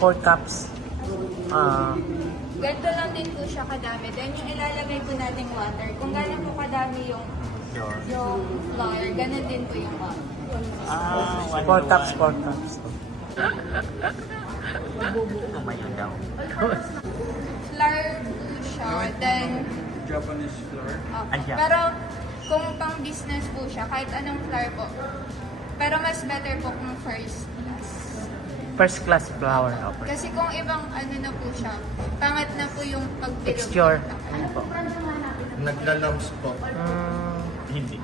4 cups. Ganito lang din po siya kadami. Then yung ilalagay po nating water. Kung gano'n po kadami yung flour, ganun din po yung water. 4 cups, 4 cups. Tumayo daw. Flour po siya, then... Japanese flour. Okay. Pero kung pang business po siya, kahit anong flour po. Pero mas better po kung first class. First class flour. Okay. Kasi kung ibang ano na po siya, pangat na po yung pagbilog. Texture. Ano po? Naglalams po. Hindi.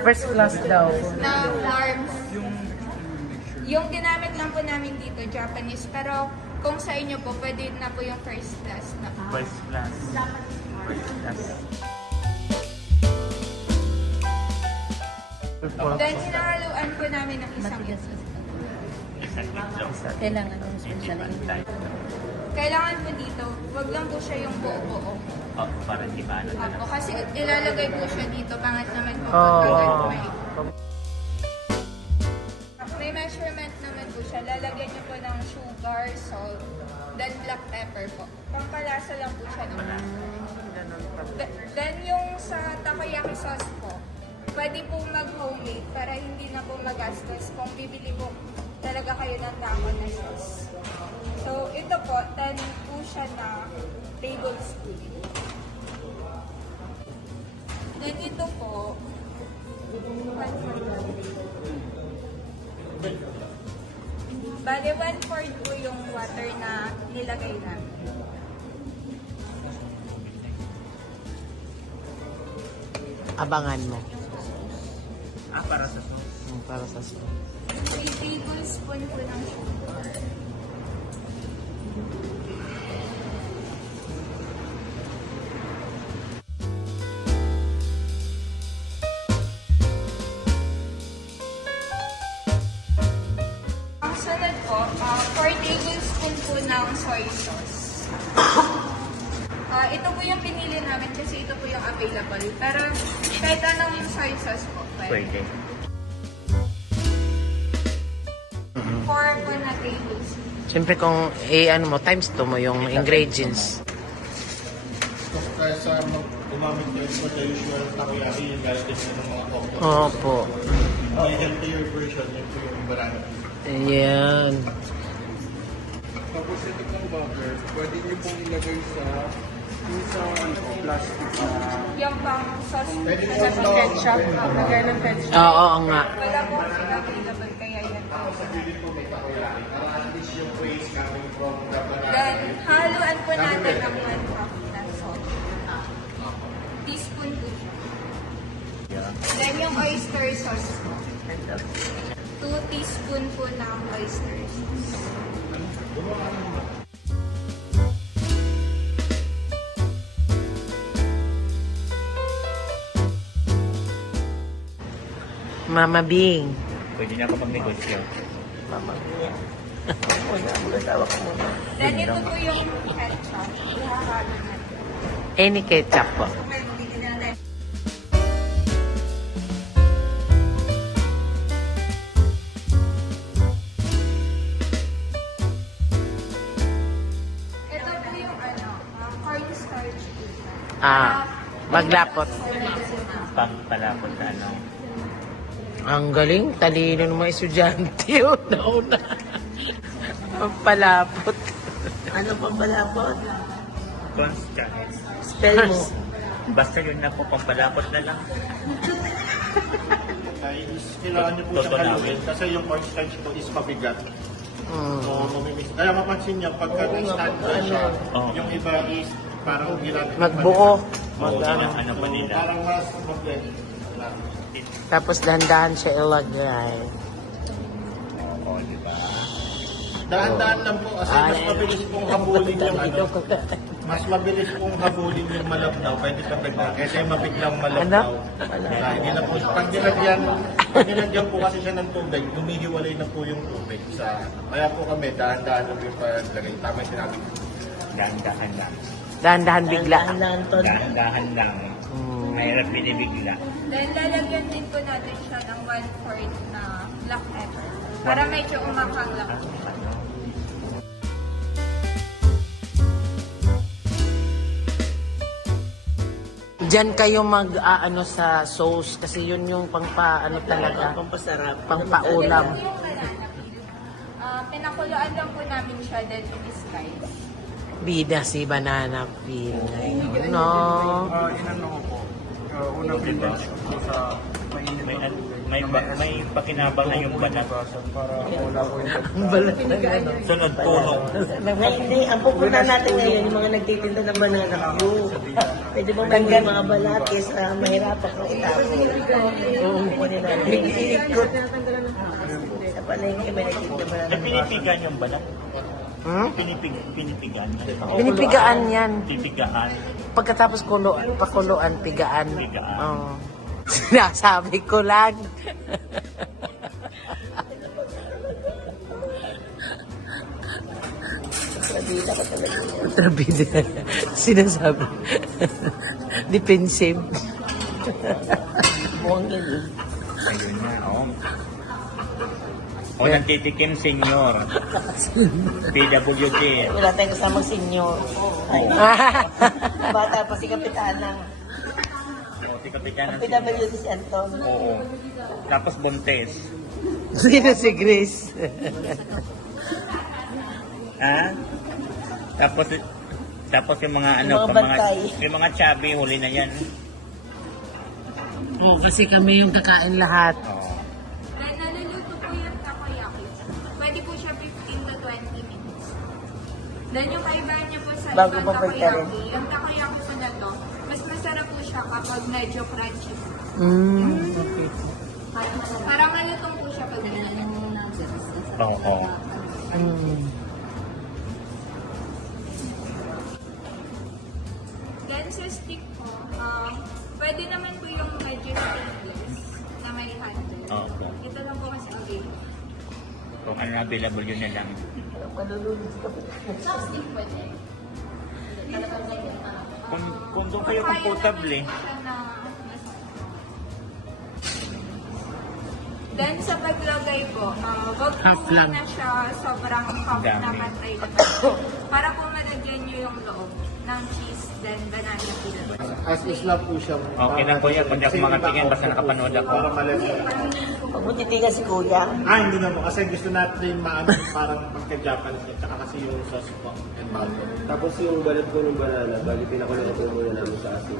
First class daw. Na flour. Yung ginamit lang po namin dito, Japanese. Pero kung sa inyo po, pwede na po yung first class na. First class. First class. Then, hinahaluan po namin ng isang ito. Isang itlog. Kailangan ng special Kailangan po dito, wag lang po siya yung buo-buo. Oh, para di ba ano Opo, kasi ilalagay po siya dito, pangat naman po. Oh. pagkagat may. May measurement naman po siya. Lalagyan niyo po ng sugar, salt, then black pepper po. Pampalasa lang po siya ng Then yung sa takoyaki sauce po, pwede po mag-homemade para hindi na po magastos kung bibili po talaga kayo ng taco na sauce. So ito po, 10 po siya na tablespoon. Then ito po, 1/4. Bale, 1/4 po yung water na nilagay namin. Abangan mo. para sa sauce. Para sa sauce. 3 tablespoon po ng sugar. Ang sunod po, 4 tablespoon po ng soy sauce. Ito po yung pinili namin kasi ito po yung available. Pero kahit anong soy sauce po, Pwede. 4 po na tablespoon. Siyempre kung ano mo, times 2 mo yung ingredients. Kaya sa gumamit kayo sa the usual takoyaki, yung guys din ng mga cocktail. Opo. May healthier version, yun po yung banana. Ayan. Tapos ito pong butter, pwede niyo pong ilagay sa plastic na Yung pang sauce, pwede po sa ketchup, lagay ng ketchup. Oo nga. Wala po kasi available kaya yan. para at least yung waste coming from the banana. Then, haluan po natin ng 1 cup na salt. Teaspoon po siya. Then, yung oyster sauce po. 2 teaspoon po ng oyster sauce. Mama Bing. Pwede na ako mag-negosyo. Mama Bing. Magagawa ko muna. Then, ito po yung ketchup. Ihahalo natin. Any ketchup po. Ito po yung cornstarch po. Maglapot. Pampalapot na ano. Ang galing, talino ng mga estudyante. Una-una. Pampalapot. Ano pampalapot? Cornstarch. Spell mo. Basta yun na po, pampalapot na lang. Ay, kailangan niyo po siyang haluin kasi yung cornstarch po is mabigat. So, mamimiss. Kaya mapansin niyo, pagka instant po siya, Oo. yung iba is parang hirap. Magbuo. Oo, ano pa nila. Parang mas mabigat. Tapos dahan-dahan siya ilagay. Oo, di ba? Dahan-dahan lang po kasi mas mabilis pong habulin yung ano. Mas mabilis pong habulin yung malabnaw. Pwede pa dagdag. Kasi mabiglang malabnaw. Hindi na po. Pag nilagyan po kasi siya ng tubig, lumihiwalay na po yung tubig. Kaya po kami, dahan-dahan lang yung paglagay. Tama yung sinabi ko. Dahan-dahan lang. Dahan-dahan bigla. Dahan-dahan lang. Mahirap binibigla. Then, lalagyan din po natin siya ng 1/4 na black pepper. Para medyo umakang lang po siya. Diyan kayo mag-aano sa sauce kasi yun yung pang-paano talaga. Pampasarap. Pang-paulam. Yung banana peel, pinakuluan lang po namin siya then in-slice. Bida si banana peel ngayon, no? Inano ko po. Unang pinch ko po sa mainit May pakinabang na yung banat. para wala ko yung Balat na gano'n. Sunod puno. Hindi, ang pupunta natin ngayon, yung mga nagtitinda ng banana queue. Pwede bang tanggal mga balat kaysa mahirapan kang itapon. Kunin natin. Ikot. Sa palengke may nagtitinda ng banana. Pinipigan yung banat. Hmm? Pinipigan. Pinipigaan yan. Pipigaan. Pagkatapos pakuluan, pigaan. Pigaan. Oo. Sinasabi ko lang. Trabida ka talaga. Trabida. Sinasabi. Defensive. Buwang yun. Ayun na, oh. O nagtitikim, senyor. PWD. Wala tayong kasamang senyor. Ay, bata pa si Kapitana. O, si Kapitan ng PWD si Anton. Oo. Tapos Bontes. Sino si Grace? Ha? Tapos yung mga ano, Yung mga bantay. yung mga chubby, huli na yan. Oo, kasi kami yung kakain lahat. Oo. Then naluluto po yung takoyaki. Pwede po siya 15 to 20 minutes. Then yung kaibahan niya po sa Bago ibang papunta rin. takoyaki, yung takoyaki po na to, mas masarap po siya kapag medyo crunchy po. Okay. Parang malutong po siya pag ganyan. Oo. Mm. Then sa stick po, pwede naman po yung medyo stainless na may handle. Oo. Ito lang po kasi available. Kung ano available yun na lang. Sa stick pwede. Kung doon kayo comfortable eh. Then sa paglagay po, wag Half po lang. na siya sobrang half na Dami. pantay na para po malagyan nyo yung loob ng cheese then banana peel. As is lang po siya. Okay lang po yan. Kung di ako makatingin, basta nakapanood ako. Para malagyan. Pag mo titigan si Kuya. Hindi naman. Kasi gusto natin maano parang pagka-Japanese. Tsaka kasi yung sauce po. And bago. Tapos yung balat ko ng banana, bali pinakuloy ko muna namin sa asin.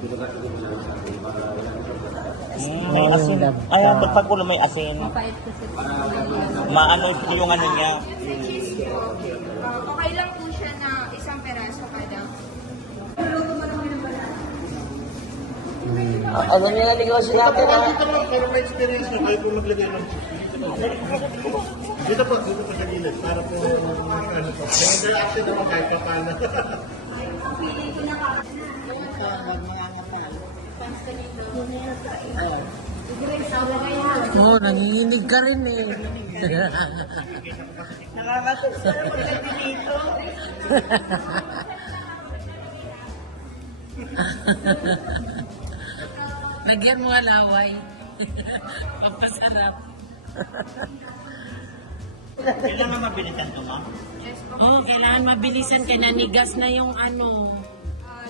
Pinagkati ko muna sa asin para wala nang pagkakata. May asin. Ayaw, pag kulo may asin. Maano yung ano niya. Yung sa cheese po, okay lang po siya na isang peraso kada. Alam niyo na negosyo natin ha. Dito naman, para may experience nyo, kayo po maglagay ng cheese. Dito po sa gilid. Para po, ano po. Yung reaction naman kahit pa paano. Oo, nanginginig ka rin eh. Nakakatuwa na pagkati dito. Lagyan mo nga laway. Pampasarap. Kailangan mabilisan ito, ma'am. Yes po. Oo, kailangan mabilisan kaya nanigas na yung ano.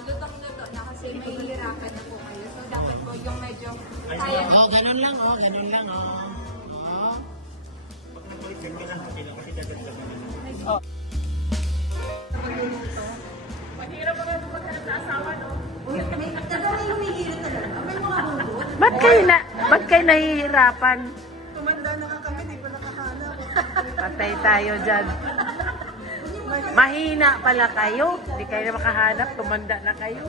Lutong-luto na kasi may hirapan na po kayo. So dapat po yung medyo kaya. Oo, ganun lang, oh, ganun lang, oh. Oo. Ba't kayo nahihirapan? Tumanda na kami, di pa nakahanap. Patay tayo dyan. Mahina pala kayo. Di kayo na makahanap, tumanda na kayo.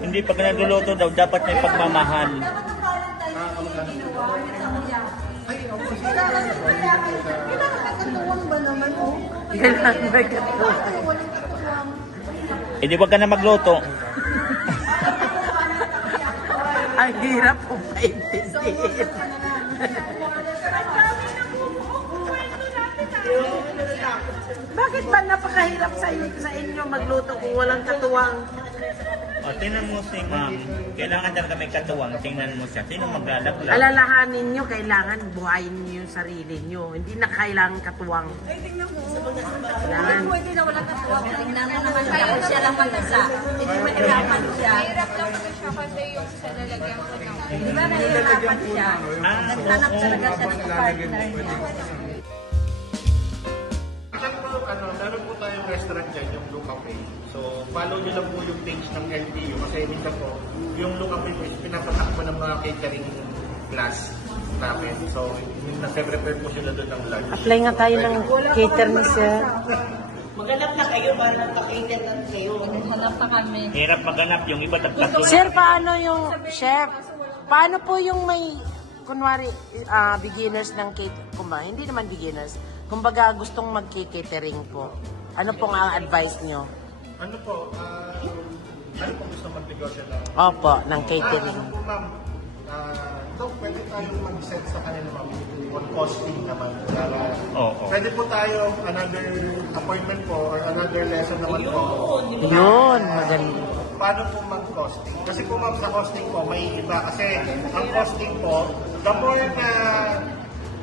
Hindi pag nagluluto daw, dapat may pagmamahal. Kailangan may katuwa. Eh di wag ka na magluto. Ang hirap po paintindihin. Bakit ba napakahirap sa inyo magluto kung walang katuwang? O, tingnan mo si ma'am. Kailangan talaga may katuwang. Tingnan mo siya. Sino maglalaklag? Alalahanin nyo, kailangan buhayin nyo yung sarili nyo. Hindi na kailangan katuwang. Kailangan. Pwede na wala katuwang. Tingnan mo naman ako siya lang mag-isa. Hindi mo nahirapan siya. Mahirap lang po siya kasi yung sa lalagyan ko ng Di ba nahirapan siya? Nagtanap talaga siya ng partner niya. Saan po, meron po tayong restaurant dyan, yung Blue Cafe. So, follow nyo lang po yung page ng LTU kasi minsan po, yung Blue Cafe po is pinapatakbo ng mga catering class namin. So, nasa-prepare po sila doon ng lunch. Apply nga tayo ng cater ni sir. Maghanap na kayo para nagpa-cater na kayo. Hanap pa kami. Hirap maganap yung iba tatlo. Sir, paano yung, chef, paano po yung may, kunwari, beginners ng cater, hindi naman beginners, kumbaga gustong mag-catering po. Ano pong ang advice nyo? Ano po, ano po gusto mag-negosyo na? Opo, ng catering. Ano po ma'am, pwede tayong mag-set sa kanila ma'am on costing naman. Para, Oo. Pwede po tayo another appointment po or another lesson naman po. Yun, maganda. Paano po mag-costing? Kasi po ma'am, sa costing po, may iba. Kasi ang costing po, the more na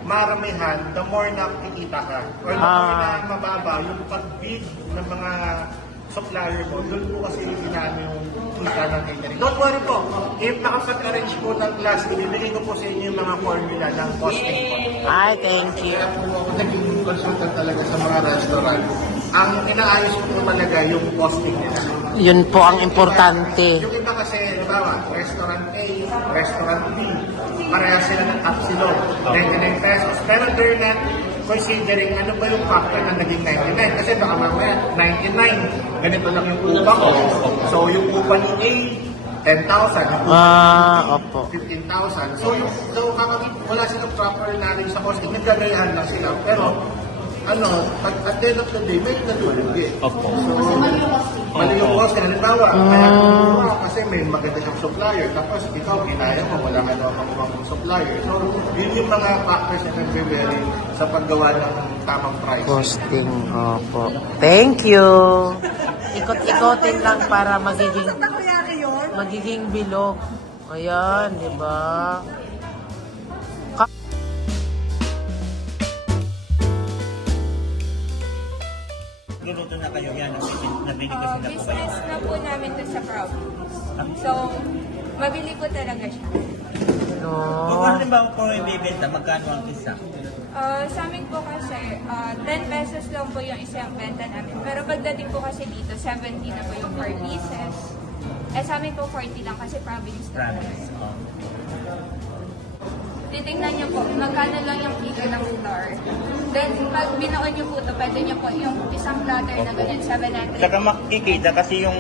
maramihan, the more na kikita ka. Or the more na mababa, yung pag-bid ng mga supplier mo, doon po kasi ginano yung kita ng catering. Don't worry po, if nakapag-arrange po ng class, ibibigay ko po sa inyo yung mga formula ng costing po. Ay, thank you. Kaya po ako naging consultant talaga sa mga restaurant. Ang inaayos ko po talaga yung costing nila. Yun po ang importante. Yung iba kasi, halimbawa, restaurant A, restaurant B, parehas sila ng upsilon, 99 pesos. Pero they're not considering ano ba yung factor na naging 99. Kasi baka mamaya, 99, ganito lang yung upa ko. So yung upa ni A, 10,000. Yung upa ni B, Opo. 15,000. So kapag wala silang proper knowledge sa costing, nagkagayahan lang sila. Pero, at the end of the day, may natulugi. Opo. So, mali yung costing. Halimbawa, kaya tumura kasi may maganda siyang supplier. Tapos ikaw, ginaya mo, wala ka naman makuha supplier. So, yun yung mga factors na nagbe-vary sa paggawa ng tamang price. Posting, opo. Thank you. Ikot-ikotin lang para magiging bilog. Ayan, di ba? Luluto na kayo yan. Nabili kasi na po kayo. business na po namin to sa province. So, mabili po talaga siya. Kung halimbawa po ibibenta, magkano ang isa? Sa amin po kasi, 10 pesos lang po yung isang benta namin. Pero pagdating po kasi dito, 70 na po yung per pieces. Sa amin po 40 lang kasi province na po. Promise. Oh. Titingnan niyo po, magkano lang yung kilo ng flour. Then, pag binoon niyo po ito, pwede niyo po yung isang platter na ganyan, 700. Saka makikita kasi yung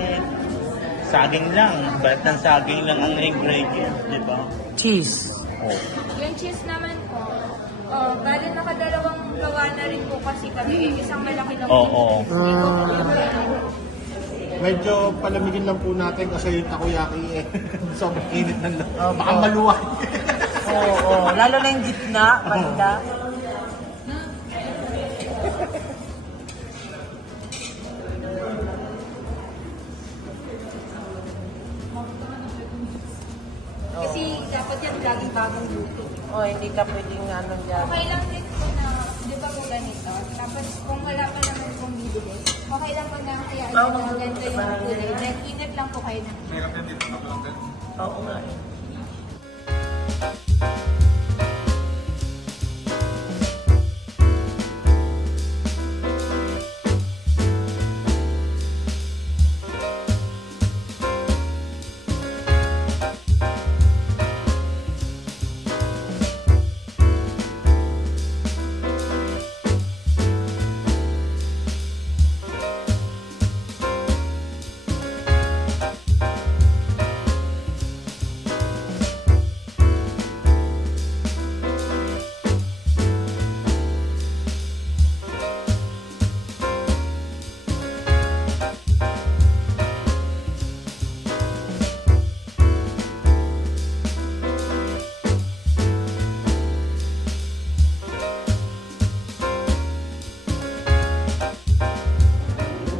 saging lang. Balat ng saging lang ang ingredients, di ba? Cheese. Oh. Yung cheese naman po, bali nakadalawang gawa na rin po kasi kami, isang malaki na po. Oo. Hindi ko po yung Medyo palamigin lang po natin kasi yung takoyaki sobrang init ng baka maluwag. Oo, lalo na yung gitna, banda. Kasi dapat yan laging bagong luto. Oh, hindi ka pwedeng dyan. Okay lang din po na, di ba po ganito? Tapos kung wala pa naman pong bibili, okay lang po na kaya ganito yung kulay. Then init lang po kayo ng Oo nga eh.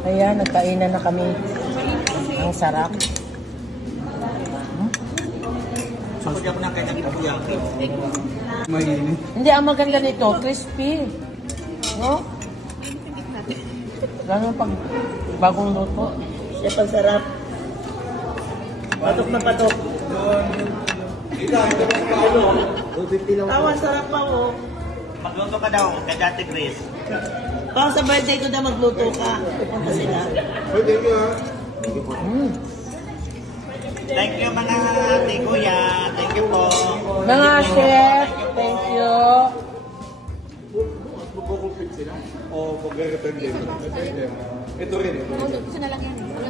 Ayan, nagkainan na kami. Ang sarap. Hindi, ang maganda nito, crispy. No? Lalo pag bagong luto. Chef, ang sarap. Patok na patok. 250 lang. Tawa, sarap pa oh. Magluto ka daw kay Dati Grace. Baka sa birthday ko na magluto ka. Pupunta sila. Thank you mga ate kuya. Thank you po. Mga chef, thank you. O pag-retender. Ito rin.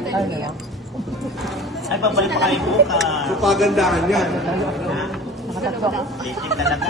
Ano lang? Ay, babalik pa kayo bukas. So pagandahan yan. Nakatatlo ako. Dating talaga.